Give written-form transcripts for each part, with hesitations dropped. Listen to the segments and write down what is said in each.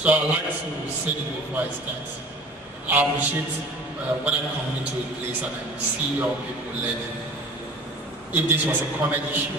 So I'd like to say this before I start. I appreciate when I come into a place and I see young people learning. If this was a comedy show,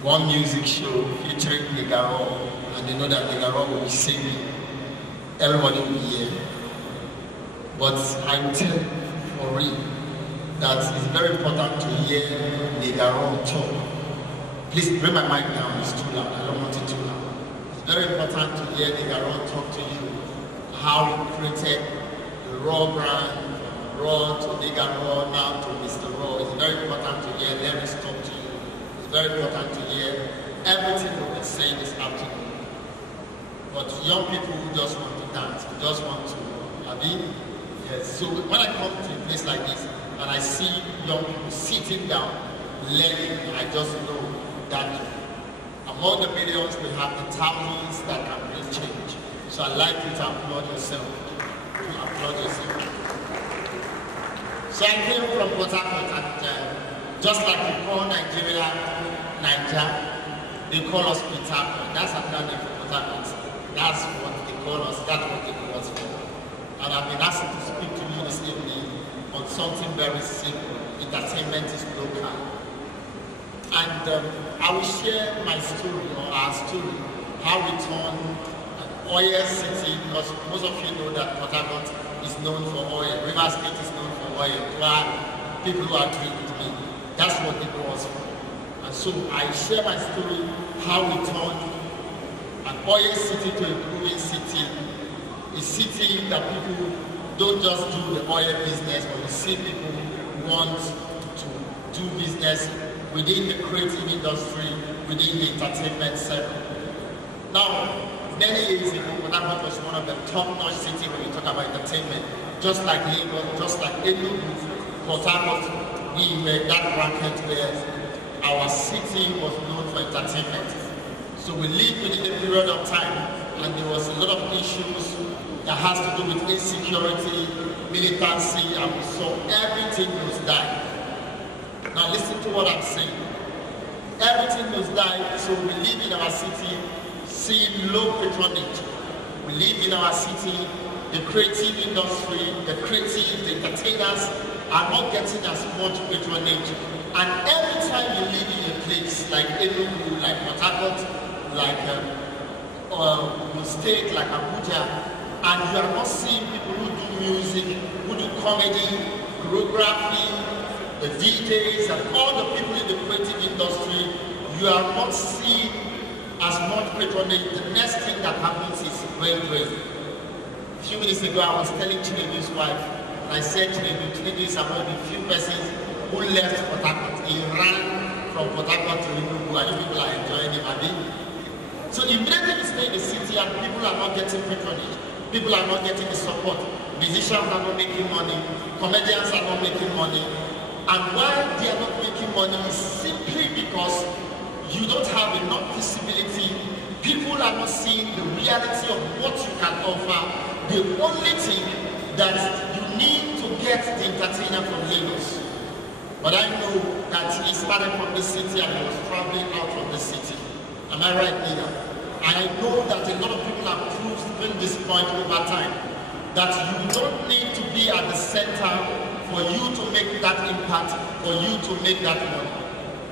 one music show featuring Negaro, and they know that Negaro will be singing, everybody will be here. But I will tell you for real that it's very important to hear Negaro talk. Please bring my mic down, it's too loud, I don't want it too loud. It's very important to hear Negaro talk to you, how he created the Raw brand, Raw to Negaro, now to Mr. Raw. It's very important to hear them talk to you. It's very important to hear everything we've been saying this afternoon. But young people who just want to dance, who just want to, yes. So when I come to a place like this and I see young people sitting down, learning, I just know that among the millions we have the thousands that can bring change. So I'd like you to applaud yourself. So I came from Port Harcourt, and just like we call Nigeria, they call us Port Harcourt. That's another name for Port Harcourt. That's what they call us. That's what they call us for. And I've been asked to speak to you this evening on something very simple. Entertainment is local. And I will share my story, or our story, how we turned oil city, because most of you know that Port Harcourt is known for oil. River State is known for oil. People who agree with me. That's what they know us for. And so I share my story, how we turned an oil city to a growing city. A city that people don't just do the oil business, but you see people want to do business within the creative industry, within the entertainment sector. Now, many years ago, Port Harcourt was one of the top-notch cities when you talk about entertainment. Just like Lagos, just like Enugu, Port Harcourt, we were that bracket where our city was known for entertainment. So we lived within a period of time, and there was a lot of issues that has to do with insecurity, militancy, and we saw everything was dying. Now listen to what I'm saying. Everything was dying, so we live in our city seeing low patronage. We live in our city, the creative industry, the entertainers are not getting as much patronage. And every time you live in a place like Enugu, like Port Harcourt, like state like Abuja, and you are not seeing people who do music, who do comedy, choreography, the DJs, and all the people in the creative industry, you are not seeing as much patronage. The next thing that happens is brain drain. A few minutes ago, I was telling Chinedu's wife, and I said Chinedu is among the few persons who left Port Harcourt. He ran from Port Harcourt to Enugu, and you people are enjoying him, Abi. So immediately we stay in the city and people are not getting patronage. People are not getting the support. Musicians are not making money. Comedians are not making money. And why they are not making money is simply because you don't have enough visibility. People are not seeing the reality of what you can offer. The only thing that you need to get the entertainer from Lagos. But I know that he started from the city and he was traveling out from the city. Am I right, Nina? And I know that a lot of people have proved even this point over time that you don't need to be at the center for you to make that impact, for you to make that money.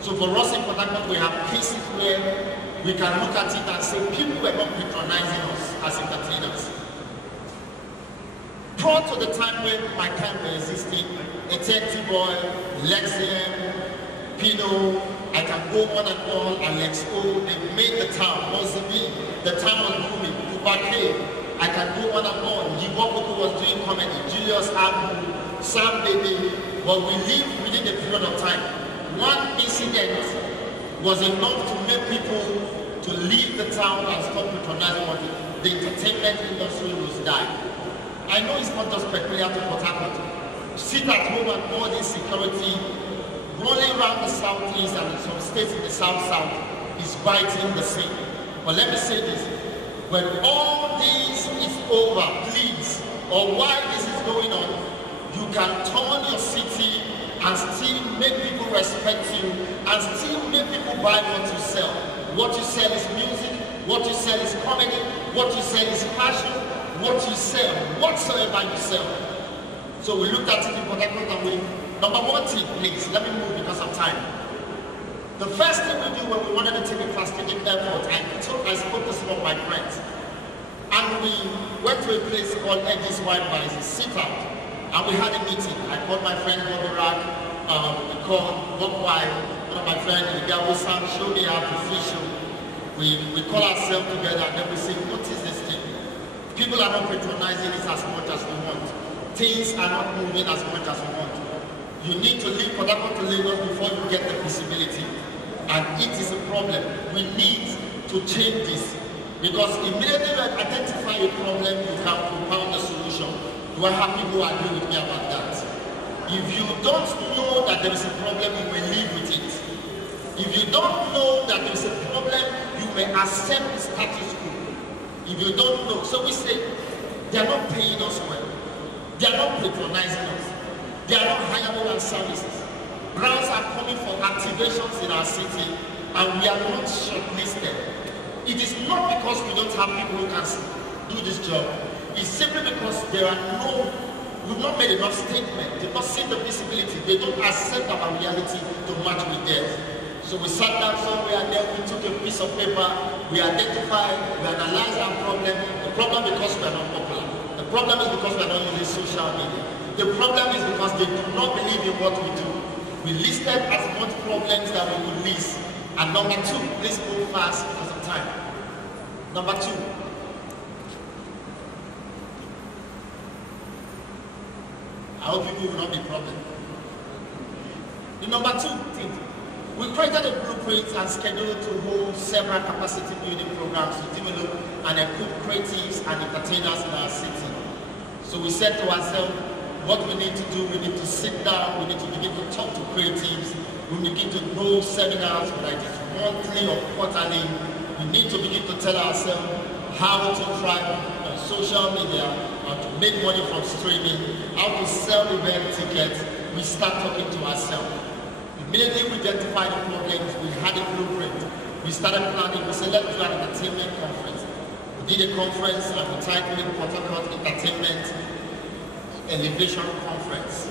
So for us in Port Harcourt, we have cases where we can look at it and say people were not patronizing us as entertainers. Prior to the time when my kind were existing, Detective Boy, Lexium, Pino, I can go on and on, Alex O, they made the town, Mozibi, the town was booming, Kubake, I can go on and on, Yiboko was doing comedy, Julius Abu, Sam Baby, but we lived within a period of time. One incident was enough to make people to leave the town and stop patronizing money. The entertainment industry was dying. I know it's not just peculiar to Port Harcourt. Sit at home and all this security rolling around the southeast and some states in the south is biting the same. But let me say this, when all this is over, please, or while this is going on, you can turn your city and still make people respect you and still make people buy what you sell. What you sell is music, What you sell is comedy. What you sell is passion. What you sell, whatsoever you sell. So we looked at it in Port Harcourt and we, number one thing, please, let me move because of time. The first thing we do when we wanted to take a strategic airport, I spoke to some of my friends. And we went to a place called Edge's Wine Bar, it's a sit-out. And we had a meeting. I called my friend Bobby Rack, we called Bob White, one of my friends, Igabo Sam, showed me how to fish. We call ourselves together and then we say, notice this thing. People are not patronizing it as much as we want. Things are not moving as much as we want. You need to leave Port Harcourt to Lagos before you get the visibility. And it is a problem. We need to change this. Because immediately when you identify a problem, you can propound a solution. Do I have people who agree with me about that? If you don't know that there is a problem, you may live with it. If you don't know that there is a problem, you may accept the status quo. If you don't know, so we say, they are not paying us well. They are not patronizing us. They are not hiring our services. Brands are coming for activations in our city, and we are not shortlisted. It is not because we don't have people who can do this job. It's simply because there are we've not made enough statement. They've not seen the visibility. They don't accept our reality to match with theirs. So we sat down somewhere and then we took a piece of paper, we identified, we analyzed our problem. The problem is because we are not popular. The problem is because we are not using social media. The problem is because they do not believe in what we do. We listed as much problems that we could list. And number two, please move fast because of time. Number two. I hope people will not be a problem. The number two thing. We created a blueprint and scheduled to hold several capacity building programs to develop and equip creatives and entertainers in our city. So we said to ourselves, what we need to do, we need to sit down, we need to begin to talk to creatives, we begin to hold seminars, whether it is monthly or quarterly. We need to begin to tell ourselves how to thrive on social media, how to make money from streaming, how to sell event tickets. We start talking to ourselves. Immediately we identified the problems, we had a blueprint. We started planning, we said let's do an entertainment conference. We did a conference and we titled it Port Harcourt Entertainment Elevation Conference.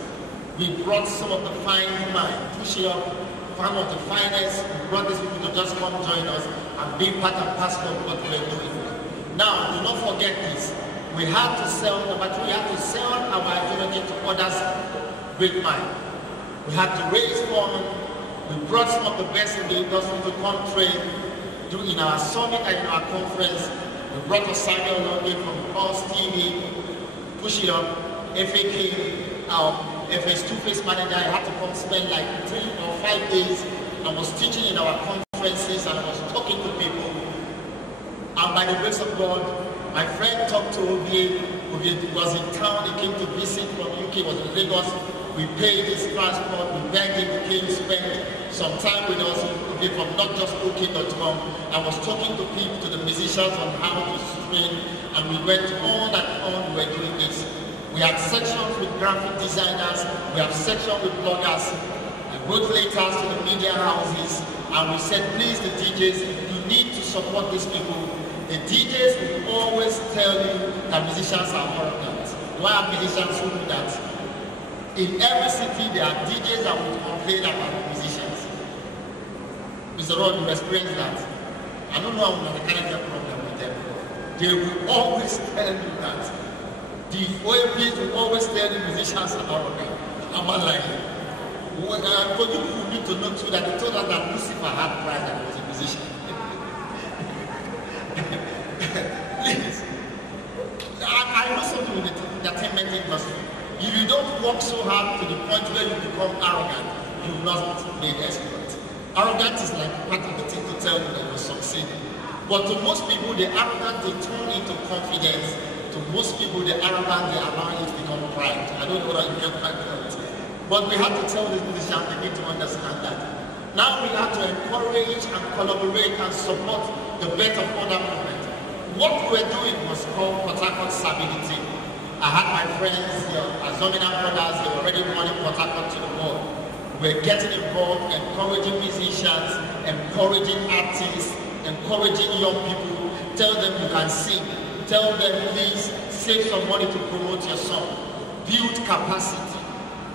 We brought some of the fine mind, push it up, some of the finest. We brought these people to just come join us and be part and parcel of what we're doing. Now, do not forget this. We have to sell, number two, we have to sell our identity to others' great mind. We had to raise funds. We brought some of the best in the industry to come train in our summit and in our conference. We brought us Samuel Longe from Pulse TV, Push It Up, FAK, our FS Two-Face Manager. I had to come spend like 3 or 5 days. I was teaching in our conferences and I was talking to people. And by the grace of God, my friend talked to Obie. Obie was in town. He came to visit from UK, was in Lagos. We paid his transport, we begged him, he came, spent some time with us from not just OK.com. I was talking to people, to the musicians on how to stream, and we went on and on, we were doing this. We had sections with graphic designers, we have sections with bloggers. I wrote letters to the media houses, and we said, please, the DJs, you need to support these people. The DJs will always tell you that musicians are arrogant. Do I have musicians who do that? In every city, there are DJs that will complain about musicians. Mr. Rod, you experience that. I don't know how mechanical problem with them. They will always tell you that. The OMPs will always tell the musicians are arrogant. I'm not lying. For you who need to know too that they told us that Lucifer had pride and was a musician. Please. I know something with the entertainment industry. If you don't work so hard to the point where you become arrogant, you will not be an expert. Arrogance is like part of the thing to tell you that you're succeeding. But to most people, the arrogant, they turn into confidence. To most people, the arrogant, they allow it to become pride. I don't know whether you get my point. But we have to tell these musicians, they need to understand that. Now we have to encourage and collaborate and support the birth of other movements. What we're doing was called Port Harcourt Stability. I had my friends, Azomina brothers, they were already running Port Harcourt to the world. We're getting involved, encouraging musicians, encouraging artists, encouraging young people Tell them you can sing. Tell them please save some money to promote your song. Build capacity.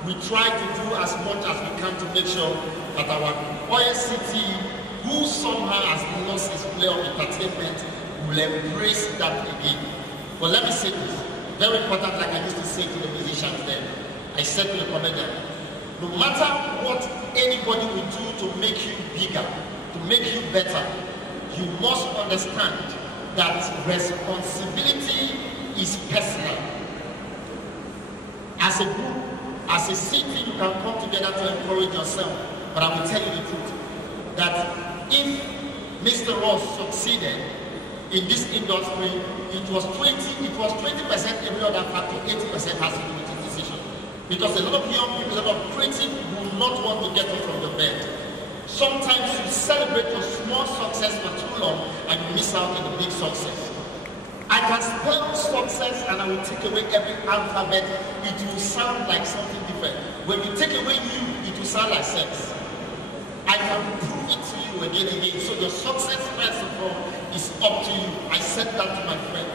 We try to do as much as we can to make sure that our OSCT, who somehow has lost his play of entertainment, will embrace that again. But let me say this, very important, like I used to say to the musicians then. I said to the comedian, no matter what anybody will do to make you bigger, to make you better, you must understand that responsibility is personal. As a group, as a city, you can come together to encourage yourself. But I will tell you the truth, that if Mr. Ross succeeded in this industry, it was 20% every other factor, 80% has to do with his decision. Because a lot of young people, a lot of creative will not want to get up from the bed. Sometimes you celebrate your small success for too long and you miss out on the big success. I can spell success and I will take away every alphabet. It will sound like something different. When you take away you, it will sound like sex. I can prove it to you again and again. So your success, first of all, is up to you. I said that to my friend.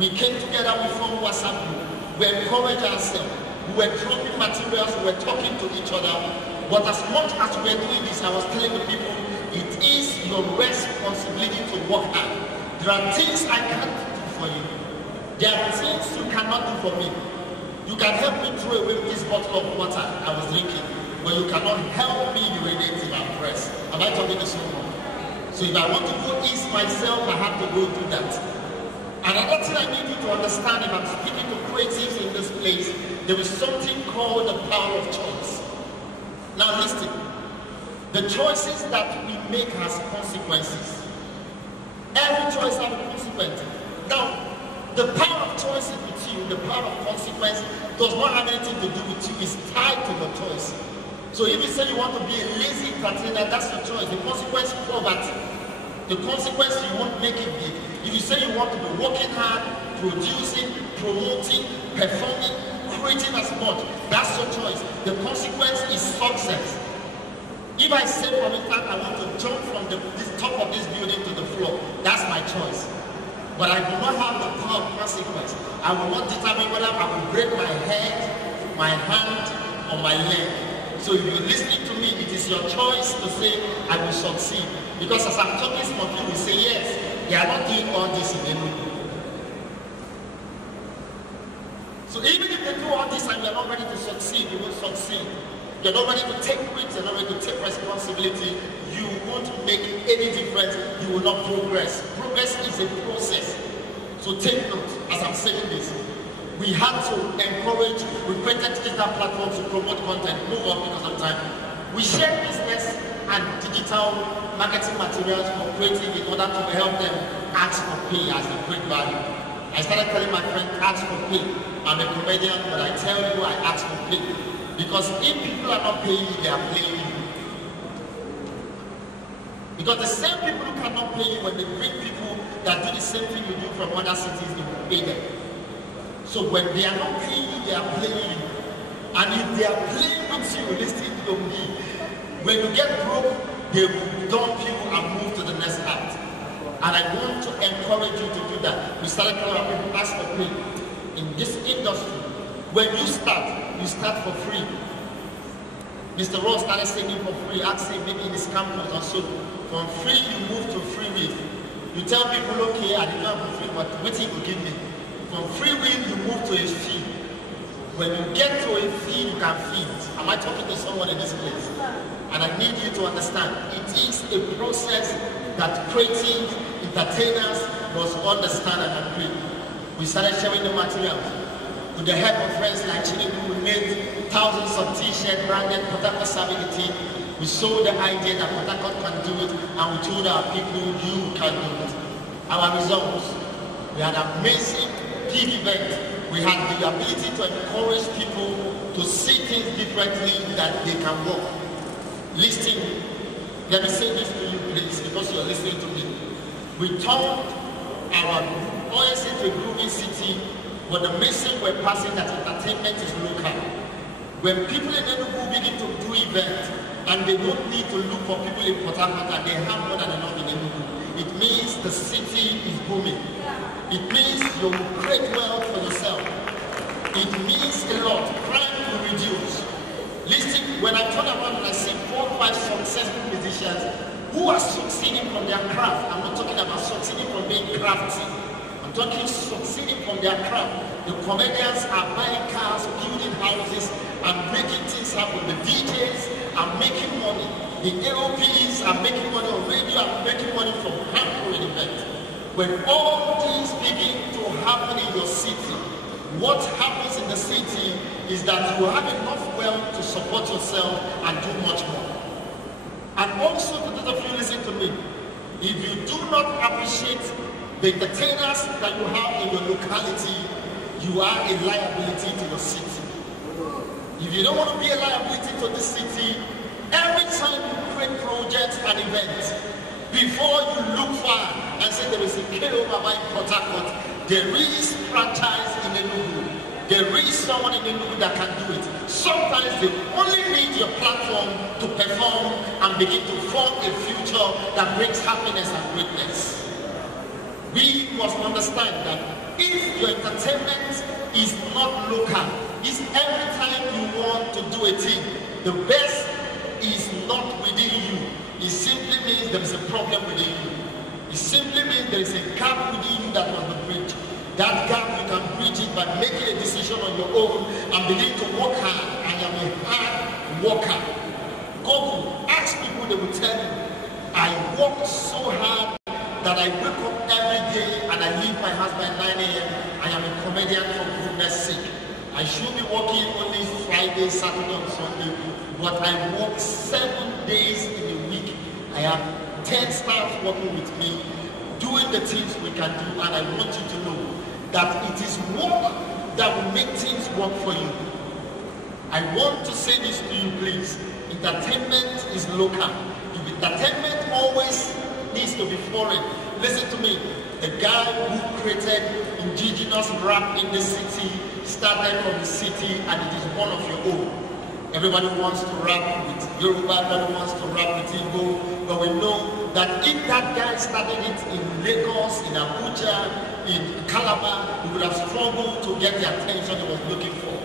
We came together, we formed WhatsApp group. We encouraged ourselves. We were dropping materials, we were talking to each other. But as much as we were doing this, I was telling the people, it is your responsibility to work hard. There are things I can't do for you. There are things you cannot do for me. You can help me throw away this bottle of water I was drinking, but you cannot help me urinate in my breast. Am I talking to someone? So if I want to go ease myself, I have to go do that. Another thing I need you to understand, if I'm speaking to creatives in this place, there is something called the power of choice. Now listen, the choices that we make has consequences. Every choice has a consequence. Now, the power of choice is with you, the power of consequence does not have anything to do with you, it's tied to the choice. So if you say you want to be a lazy entertainer, that's your choice. The consequence is poverty. The consequence, you won't make it big. If you say you want to be working hard, producing, promoting, performing, creating as much, that's your choice. The consequence is success. If I say, for instance, I want to jump from the top of this building to the floor, that's my choice. But I do not have the power of consequence. I will not determine whether I will break my head, my hand, or my leg. So if you're listening to me, it is your choice to say, I will succeed. Because as I'm talking, some of you will say, yes, they are not doing all this in Enugu. So even if they do all this and you're not ready to succeed, you won't succeed. You're not ready to take risks, you're not ready to take responsibility, you won't make any difference, you will not progress. Progress is a process. So take note as I'm saying this. We have to encourage, we created digital platforms to promote content, move on because of time. We share business and digital marketing materials for creative in order to help them ask for pay as a great value. I started telling my friend, ask for pay. I'm a comedian, but I tell you I ask for pay. Because if people are not paying you, they are playing you. Because the same people who cannot pay you, when they bring people that do the same thing you do from other cities, they will pay them. So when they are not paying you, they are playing you. And if they are playing with you, listen to me, when you get broke, they will dump you and move to the next act. And I want to encourage you to do that. We started telling our people, ask for pay. In this industry, when you start for free. Mr. Ross started singing for free, asking maybe in his campus or so. From free, you move to free will. You tell people, okay, I didn't have for free, but what he will give me? From free will, you move to a fee. When you get to a fee, you can feed. Am I talking to someone in this place? And I need you to understand, it is a process that creative entertainers must understand and agree. We started sharing the materials. With the help of friends like Chidi, we made thousands of t-shirts branded Port Harcourt serving the team. We sold the idea that Port Harcourt can do it, and we told our people, you can do it. Our results, we had an amazing big event. We had the ability to encourage people to see things differently, that they can work. Listen, let me say this to you, please, because you're listening to me. We turned our OS into a grooving city, but the message we're passing that entertainment is local. When people in Enugu begin to do events, and they don't need to look for people in Port Harcourt, and they have more than enough in Enugu, it means the city is booming. It means you will create wealth for yourself. It means a lot. Crime will reduce. Listen, when I turn around and I see 4 or 5 successful musicians who are succeeding from their craft, I'm not talking about succeeding from being crafty. I'm talking succeeding from their craft. The comedians are buying cars, building houses, and making things happen. The DJs are making money. The AOPs are making money on radio, are making money from pampering events. When all these begin to happen in your city, what happens in the city is that you have enough wealth to support yourself and do much more. And also, to those of you listen to me, if you do not appreciate the entertainers that you have in your locality, you are a liability to your city. If you don't want to be a liability to the city, every time you create projects and events, before you look far and say there is a K-over in Port Harcourt, there is franchise in Enugu. There is someone in Enugu that can do it. Sometimes they only need your platform to perform and begin to form a future that brings happiness and greatness. We must understand that if your entertainment is not local, it's every time you want to do a thing, the best is not within you. It simply means there is a problem within you. It simply means there is a gap within you that must be bridged. That gap, you can bridge it by making a decision on your own and begin to work hard. I am a hard worker. Google, ask people, they will tell you, I work so hard that I wake up every day and I leave my house by 9 a.m. I am a comedian for goodness sake. I should be working only Friday, Saturday, and Sunday, but I work 7 days in a week. I have 10 staff working with me, doing the things we can do, and I want you to know that it is work that will make things work for you. I want to say this to you, please. Entertainment is local. If entertainment always needs to be foreign, listen to me. The guy who created indigenous rap in the city started from the city, and it is one of your own. Everybody wants to rap with Yoruba, everybody wants to rap with Igbo, but we know that if that guy started it in Lagos, in Abuja, in Calabar, he would have struggled to get the attention he was looking for.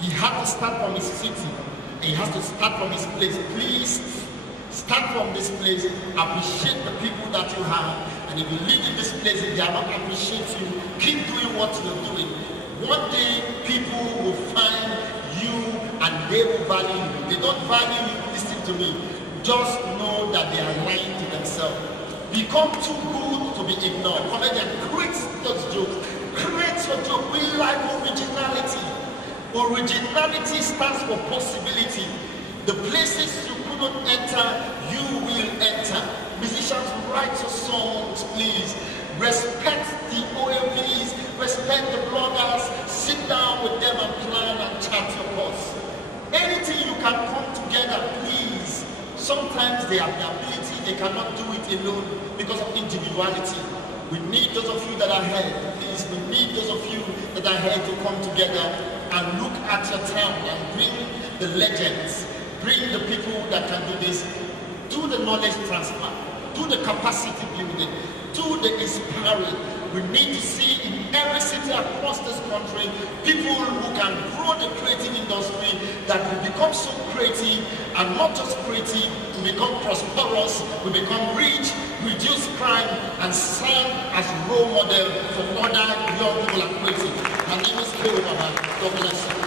He had to start from his city, and he has to start from his place. Please, start from this place, appreciate the people that you have, and if you live in this place, if they are not appreciate you, keep doing what you're doing. One day, people will find you and they will value you. They don't value you, listen to me. Just know that they are lying to themselves. Become too good to be ignored. Comedian, create those jokes. Create your joke. We like originality. Originality stands for possibility. The places you couldn't enter, you will enter. Musicians, write your songs, please. Respect the OMPs, respect the bloggers, sit down with them and plan and chat your course. Anything you can come together, please. Sometimes they have the ability, they cannot do it alone because of individuality. We need those of you that are here, please. We need those of you that are here to come together and look at your town and bring the legends, bring the people that can do this, do the knowledge transfer, do the capacity building, do the inspiring. We need to see in every city across this country people who can grow the creative industry, that will become so creative, and not just creative, we become prosperous, we become rich, reduce crime, and serve as role model for other young people that are creative. My name is K. God bless you.